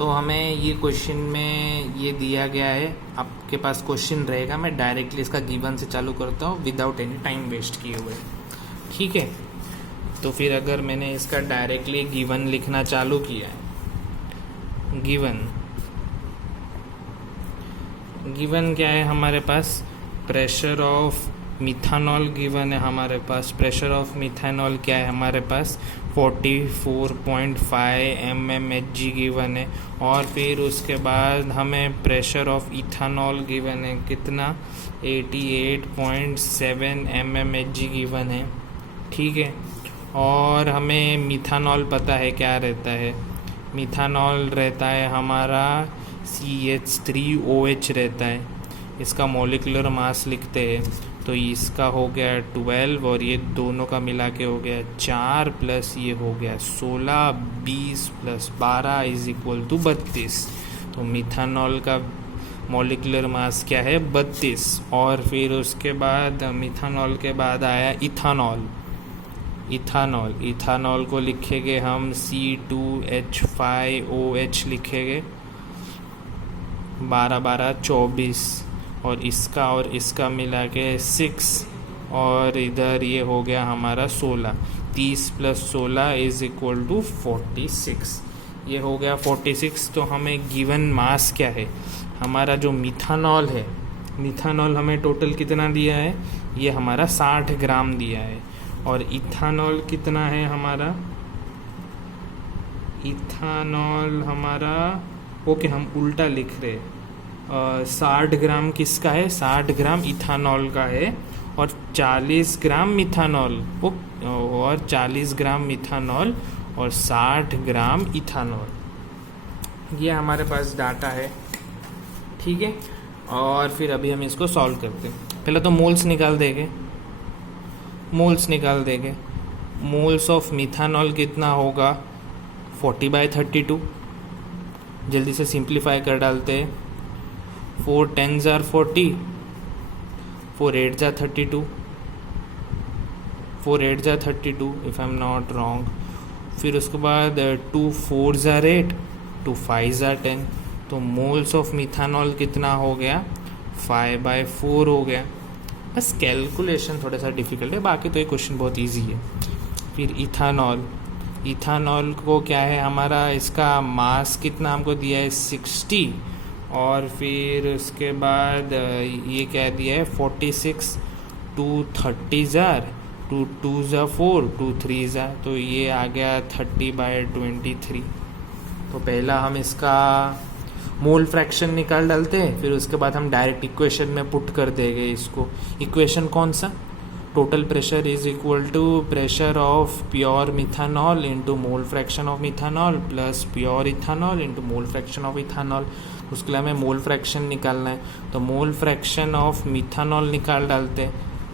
तो हमें ये क्वेश्चन में ये दिया गया है, आपके पास क्वेश्चन रहेगा, मैं डायरेक्टली इसका गिवन से चालू करता हूँ विदाउट एनी टाइम वेस्ट किए हुए। ठीक है, तो फिर अगर मैंने इसका डायरेक्टली गिवन लिखना चालू किया है, गिवन क्या है हमारे पास, प्रेशर ऑफ मिथानॉल गिवन है हमारे पास। प्रेशर ऑफ मिथानॉल क्या है हमारे पास, 44.5 mmHg गिवन है। और फिर उसके बाद हमें प्रेशर ऑफ इथानॉल गिवन है, कितना, 88.7 mmHg गिवन है। ठीक है, और हमें मिथानॉल पता है क्या रहता है, मिथानॉल रहता है हमारा CH3OH रहता है। इसका मॉलिक्यूलर मास लिखते हैं तो इसका हो गया 12 और ये दोनों का मिला के हो गया 4 प्लस ये हो गया 16, 20 प्लस 12 इज इक्वल टू 32। तो मिथानॉल का मॉलिक्यूलर मास क्या है, 32। और फिर उसके बाद मिथानॉल के बाद आया इथानॉल को लिखेंगे हम C2H5OH लिखेंगे, 12 12 24 और इसका मिला के 6 और इधर ये हो गया हमारा 16, 30 प्लस 16 इज इक्वल टू 46। ये हो गया 46। तो हमें गिवन मास क्या है, हमारा जो मिथानॉल है, मिथानॉल हमें टोटल कितना दिया है, ये हमारा 60 ग्राम दिया है। और इथानॉल कितना है हमारा, इथानॉल हमारा, ओके हम उल्टा लिख रहे, 60 ग्राम किसका है, 60 ग्राम इथानॉल का है और 40 ग्राम मिथानॉल, और 40 ग्राम मिथानॉल और 60 ग्राम इथानॉल, ये हमारे पास डाटा है। ठीक है, और फिर अभी हम इसको सॉल्व करते हैं। पहले तो मोल्स निकाल देंगे, मोल्स ऑफ मिथानॉल कितना होगा, 40/32। जल्दी से सिंप्लीफाई कर डालते हैं, 4 10s are 40, 4 8s are 32, 4 8s are 32 if I'm not wrong। फिर उसके बाद 2 4s are 8, 2 5s are 10। तो मोल्स ऑफ मिथानॉल कितना हो गया, 5/4 हो गया। बस कैलकुलेशन थोड़ा सा डिफिकल्ट है, बाकी तो ये क्वेश्चन बहुत इजी है। फिर इथानॉल को क्या है हमारा, इसका मास कितना हमको दिया है, 60। और फिर उसके बाद ये क्या दिया है, 46, 2 30s are, 2 2s are 4, 2 3s are, तो ये आ गया 30/23। तो पहला हम इसका मोल फ्रैक्शन निकाल डालते हैं, फिर उसके बाद हम डायरेक्ट इक्वेशन में पुट कर देंगे इसको। इक्वेशन कौन सा, total pressure is equal to pressure of pure methanol into mole fraction of methanol plus pure ethanol into mole fraction of ethanol. उसके लिए हमें मोल फ्रैक्शन निकालना है, तो मोल फ्रैक्शन ऑफ मिथानॉल निकाल डालते हैं,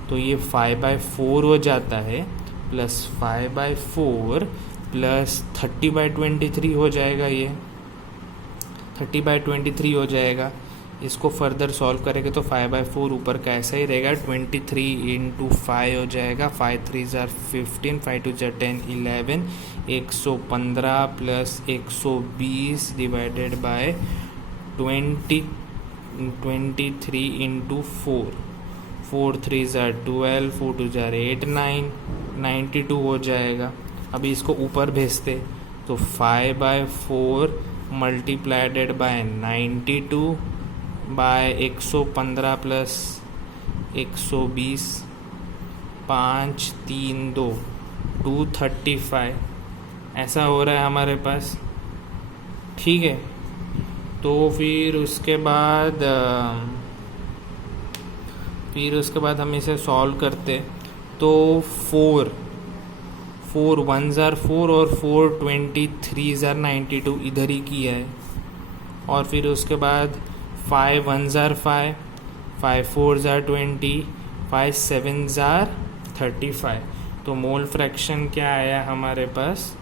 तो ये 5/4 हो जाता है, प्लस 5/4 प्लस 30/23 हो जाएगा, ये 30/23 हो जाएगा। इसको फर्दर सॉल्व करेंगे तो 5/4 ऊपर का ऐसा ही रहेगा, 23 × 5 हो जाएगा, 5 3s are 15, 5 2s are 10 11, 115 plus 120 divided by 23 × 4, 4 3s are 12, 4 2s are 8 9, 92 हो जाएगा। अभी इसको ऊपर भेजते तो 5/4 मल्टीप्लाइडेड बाय 92 बाय 115 प्लस 120, 5 3 2 235 ऐसा हो रहा है हमारे पास। ठीक है, तो फिर उसके बाद हम इसे सॉल्व करते तो 4 1s are 4 और 4 23s are 92 इधर ही किया है। और फिर उसके बाद 5 1s are 5, 5 4s are 20, 5 7s are 35। तो मोल फ्रैक्शन क्या आया हमारे पास,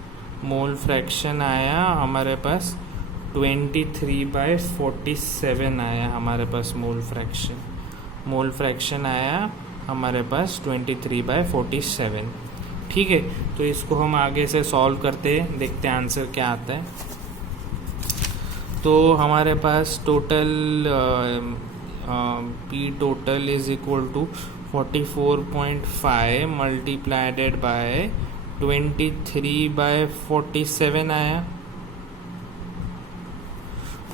मोल फ्रैक्शन आया हमारे पास 23/47 आया हमारे पास मोल फ्रैक्शन आया हमारे पास 23/47। ठीक है, तो इसको हम आगे से सॉल्व करते हैं, देखते हैं आंसर क्या आता है। तो हमारे पास total P total is equal to 44.5 multiplied by 23/47 आया,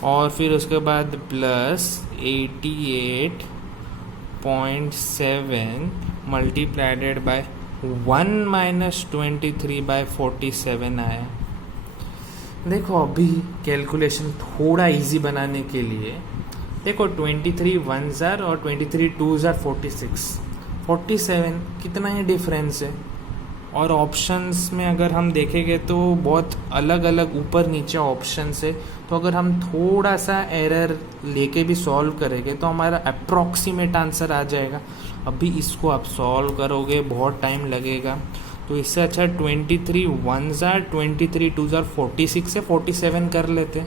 और फिर उसके बाद प्लस 88.7 मल्टीप्लाइडेड बाय 1 माइनस 23/47 आया। देखो अभी कैलकुलेशन थोड़ा इजी बनाने के लिए देखो 23 1s आर और 23 2s आर 47 कितना ही डिफरेंस है। और ऑप्शंस में अगर हम देखेंगे तो बहुत अलग अलग ऊपर नीचे ऑप्शंस है, तो अगर हम थोड़ा सा एरर लेके भी सॉल्व करेंगे तो हमारा अप्रॉक्सीमेट आंसर आ जाएगा। अभी इसको आप सॉल्व करोगे बहुत टाइम लगेगा, तो इससे अच्छा 23 1s आर 23 2s आर 46 से 47 कर लेते,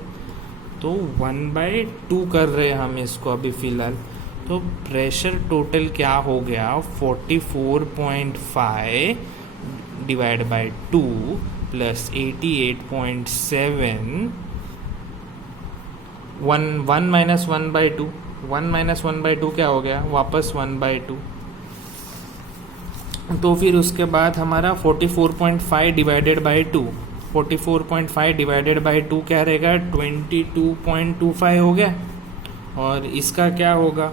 तो 1/2 कर रहे हैं हम इसको अभी फ़िलहाल। तो प्रेशर टोटल क्या हो गया 44.5 divide by 2 plus 88.7 1 minus 1/2 1 minus 1/2 क्या हो गया वापस 1/2। तो फिर उसके बाद हमारा 44.5 डिवाइडेड बाय 2 44.5 डिवाइडेड बाय 2 क्या रहेगा 22.25 हो गया, और इसका क्या होगा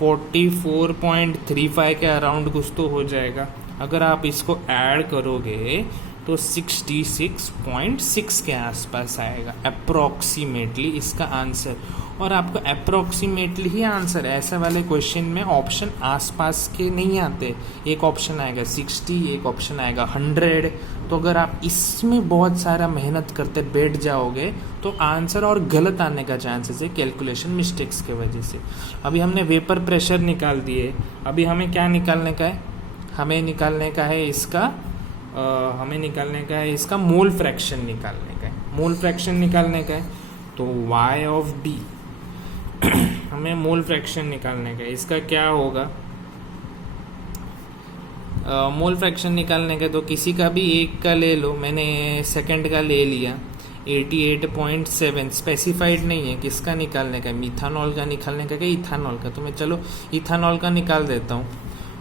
44.35 के अराउंड कुछ तो हो जाएगा। अगर आप इसको ऐड करोगे तो 66.6 के आसपास आएगा अप्रॉक्सीमेटली इसका आंसर। और आपको अप्रॉक्सीमेटली ही आंसर, ऐसे वाले क्वेश्चन में ऑप्शन आसपास के नहीं आते, एक ऑप्शन आएगा 60, एक ऑप्शन आएगा 100। तो अगर आप इसमें बहुत सारा मेहनत करते बैठ जाओगे तो आंसर और गलत आने का चांसेस है कैलकुलेशन मिस्टेक्स के वजह से। अभी हमने वेपर प्रेशर निकाल दिए, अभी हमें क्या निकालने का है, हमें निकालने का है इसका मोल फ्रैक्शन निकालने का है, मोल फ्रैक्शन निकालने का है। तो y ऑफ d हमें मोल फ्रैक्शन निकालने का है, इसका क्या होगा मोल फ्रैक्शन निकालने का। तो किसी का भी एक का ले लो, मैंने सेकंड का ले लिया 88.7, स्पेसिफाइड नहीं है किसका निकालने का, मिथानॉल का निकालने का क्या इथानॉल का, तो मैं चलो इथानॉल का निकाल देता हूँ।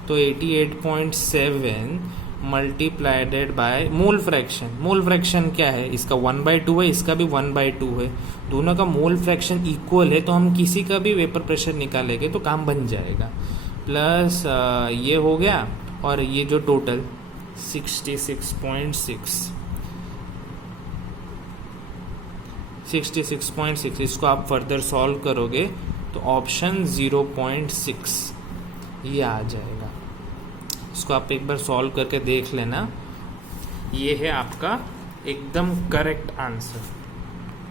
तो 88.7 मल्टीप्लाइडेड बाय मोल फ्रैक्शन क्या है, इसका 1/2 है, इसका भी 1/2 है, दोनों का मोल फ्रैक्शन इक्वल है, तो हम किसी का भी वेपर प्रेशर निकालेंगे तो काम बन जाएगा। प्लस ये हो गया, और ये जो टोटल 66.6 इसको आप फर्दर सॉल्व करोगे तो ऑप्शन 0.6 ये आ जाएगा। इसको आप एक बार सॉल्व करके देख लेना, ये है आपका एकदम करेक्ट आंसर।